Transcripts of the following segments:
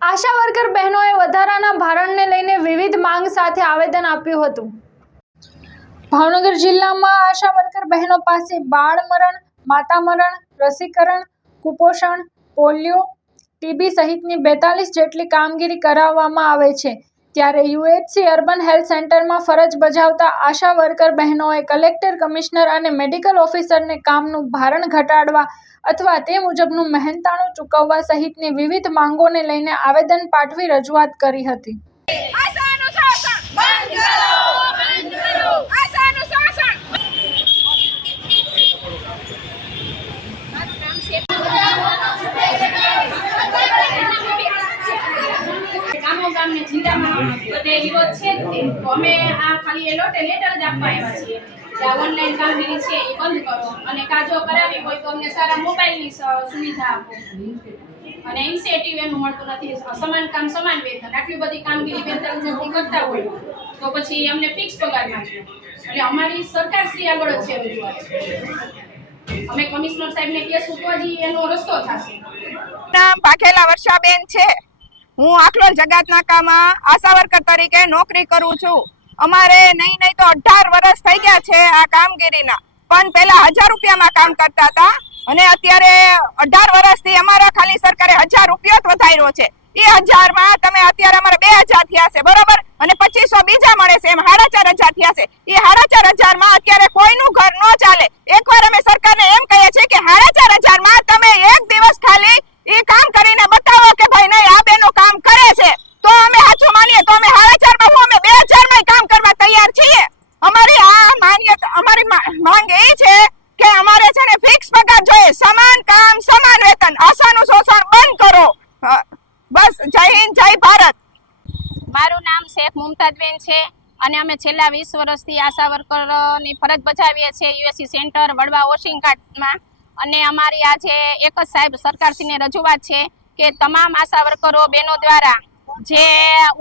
આશા worker બહેનોએ વધારાના ભારણને લઈને વિવિધ માંગ સાથે આવેદન આપ્યું હતું. ભાવનગર જિલ્લામાં આશા વર્કર બહેનો પાસે બાળ મરણ, માતા મરણ, રસીકરણ, કુપોષણ, પોલિયો, ટીબી સહિતની બેતાલીસ જેટલી કામગીરી કરાવવામાં આવે છે. ત્યારે યુએચસી અર્બન હેલ્થ સેન્ટરમાં ફરજ બજાવતા આશા વર્કર બહેનોએ કલેક્ટર કમિશનર અને મેડિકલ ઓફિસરને કામનું ભારણ ઘટાડવા અથવા તે મુજબનું મહેનતાણું ચૂકવવા સહિતની વિવિધ માંગોને લઈને આવેદન પાઠવી રજૂઆત કરી હતી આશાનું શોષણ બંધ કરો બંધ કરો આશાનું શોષણ મારું નામ છે ગામો જિલ્લામાં બધે વિરોધ છે. અમે આ ખાલી એ લોટે લેટર જ આપવા આવ્યા છીએ. ઓનલાઈન કામગીરી છે બંધ કરો. અને કાજો કરાવી હોય તો અમને સારા મોબાઈલની સુવિધા અને ઇન્સેટિવ એનું મળતું નથી. સમાન કામ સમાન વેતન. આટલી બધી કામગીરી વેતન જતી કરતા હોય, તો પછી અમને ફિક્સ પગાર માંગે. એટલે અમારી સરકાર શ્રી આગળ જ છે અમે કમિશનર સાહેબને કહેશું તો જ એનો રસ્તો થશે. નામ પાખેલા વર્ષાબેન છે. હું આખલોલ જગાત નાકામાં આશા વર્કર તરીકે નોકરી કરું છું. અમારે નહીં નહીં તો અઢાર વર્ષ થઈ ગયા છે આ કામગીરીના. પણ પહેલા હજાર રૂપિયામાં કામ કરતા હતા અને અત્યારે અઢાર વર્ષથી અમારા ખાલી સરકારે હજાર રૂપિયો જ વધાર્યો છે. એ હજારમાં તમે અત્યારે અમારે બે હજાર થયા છે, બરોબર? અને પચીસો બીજા મળે છે એમ સાડા ચાર હજાર થયા છે. એ સાડા ચાર હજારમાં અત્યારે કોઈનું ઘર ન ચાલે. એકવાર અમે સરકારને એમ કહીએ છીએ કે સાડા ચાર હજારમાં તમે એક દિવસ ખાલી એ કામ કરીને બતાવો કે ભાઈ નહીં આ બેનો કામ કરે છે તો અમે સાચું માનીએ તો અમે સાડા ચારમાં હું અમે બે હજારમાં કામ કરવા તૈયાર છીએ અમારી આ માન્યતા અમારી મા- માંગ એ છે કે અમારે છે ને ફિક્સ પગાર જોઈએ સમાન કામ સમાન વેતન આશાનું શોષણ બંધ કરો અ, બસ, જય હિન્દ, જય ભારત. મારું નામ શેખ મુમતાજબેન છે અને અમે છેલ્લા વીસ વર્ષથી આશા વર્કરની ફરજ બજાવીએ છીએ યુએસસી સેન્ટર વડવા વોશિંગ કાર્ડમાં અને અમારી આજે એક જ સાહેબ સરકારશ્રીને રજૂઆત છે કે તમામ આશા વર્કરો બહેનો દ્વારા જે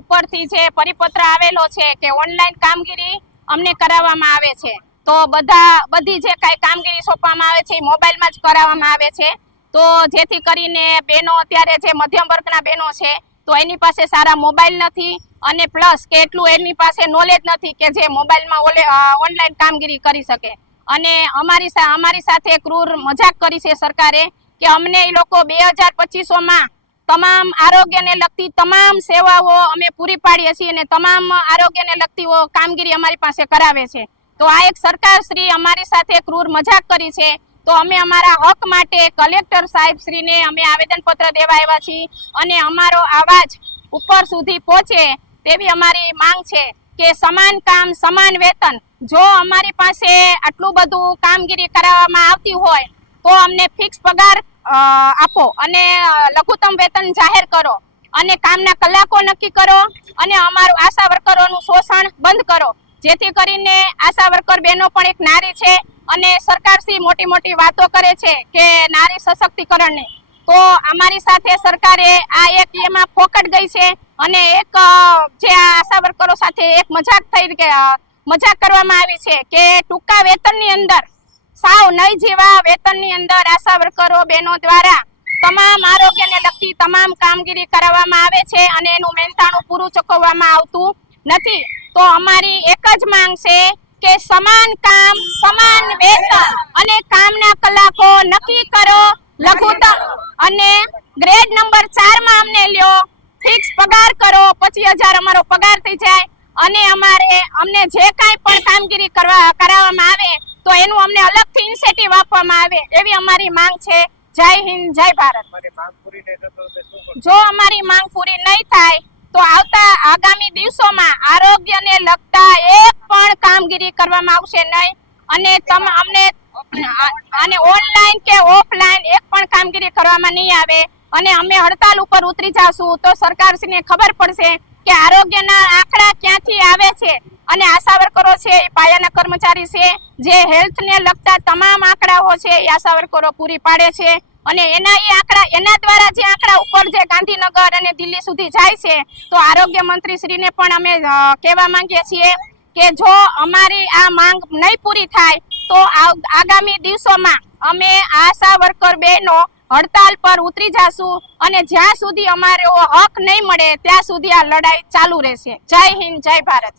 ઉપરથી જે પરિપત્ર આવેલો છે કે ઓનલાઈન કામગીરી અમને કરાવવામાં આવે છે. તો બધા, બધી જે કાંઈ કામગીરી સોંપવામાં આવે છે એ મોબાઈલમાં જ કરાવવામાં આવે છે. તો જેથી કરીને બહેનો અત્યારે જે મધ્યમ વર્ગના બહેનો છે, તો એની પાસે સારા મોબાઈલ નથી અને પ્લસ કે એટલું એની પાસે નોલેજ નથી કે જે મોબાઈલમાં ઓલે ઓનલાઈન કામગીરી કરી શકે. અને અમારી અમારી સાથે ક્રૂર મજાક કરી છે સરકારે કે અમને એ લોકો બે હજાર પચીસોમાં તમામ આરોગ્યને લગતી તમામ સેવાઓ અમે પૂરી પાડીએ છીએ અને તમામ આરોગ્યને લગતી કામગીરી અમારી પાસે કરાવે છે. તો આ એક સરકાર શ્રી અમારી સાથે ક્રૂર મજાક કરી છે તો અમે અમારા હક માટે કલેક્ટર સાહેબ શ્રીને અમે આવેદનપત્ર દેવા આવ્યા છીએ અને અમારો અવાજ ઉપર સુધી પહોંચે તેવી અમારી માંગ છે કે સમાન કામ, સમાન વેતન જો અમારી પાસે આટલું બધું કામગીરી કરાવવામાં આવતી હોય તો અમને ફિક્સ પગાર આપો અને લઘુત્તમ વેતન જાહેર કરો અને કામના કલાકો નક્કી કરો અને અમારું આશા વર્કરોનું શોષણ બંધ કરો. જેથી કરીને આશા વર્કર બહેનો પણ એક નારી છે અને સરકારશ્રી મોટી મોટી વાતો કરે છે કે નારી સશક્તિકરણની. તો અમારી સાથે સરકારે આ એક એમાં ફોકટ ગઈ છે અને એક જે આશા વર્કરો સાથે એક મજાક થઈ મજાક કરવામાં આવી છે કે ટૂંકા વેતનની અંદર, સાવ નહીં જેવા વેતનની અંદર આશા વર્કરો બહેનો દ્વારા તમામ આરોગ્યને લગતી તમામ કામગીરી કરાવવામાં આવે છે અને એનું મહેનતાણું પૂરું ચૂકવવામાં આવતું નથી. તો અમારી એક જ માંગ છે કે સમાન કામ સમાન વેતન અને કામના કલાકો નક્કી કરો લઘુત્તમ. અને ગ્રેડ નંબર ચારમાં અમને લ્યો ફિક્સ પગાર કરો પચીસ હજાર અમારો પગાર થઈ જાય. અને અમારે અમને જે કાંઈ પણ કામગીરી કરવા કરાવવામાં આવે તો એનું અમને અલગથી ઇન્સેટિવ આપવામાં આવે. એવી અમારી માંગ છે. જય હિન્દ જય ભારત. જો અમારી માંગ પૂરી નહીં થાય તો આવતા આગામી દિવસોમાં પણ કામગીરી કરવામાં આવશે નહીં. અને તમે, અમને, અને ઓનલાઈન કે ઓફલાઈન એક પણ કામગીરી કરવામાં નહીં આવે. અને અમે હડતાલ ઉપર ઉતરી જાશું તો સરકારશ્રીને ખબર પડશે કે આરોગ્યના આંકડા ક્યાંથી આવે છે. અને આશા વર્કરો છે, એ પાયાના કર્મચારી છે, જે હેલ્થને લગતા તમામ આંકડાઓ છે, એ આશા વર્કરો પૂરી પાડે છે. અને એના એ આંકડા, એના દ્વારા જે આંકડા ઉપર જે ગાંધીનગર અને દિલ્હી સુધી જાય છે, તો આરોગ્ય મંત્રી શ્રીને પણ અમે કહેવા માંગીએ છીએ કે જો અમારી આ માંગ નહીં પૂરી થાય, તો આગામી દિવસોમાં અમે આશા વર્કર બહેનો હડતાલ પર ઉતરી જાશું અને જ્યાં સુધી અમારો હક નહીં મળે, ત્યાં સુધી આ લડાઈ ચાલુ રહેશે. જય હિન્દ, જય ભારત.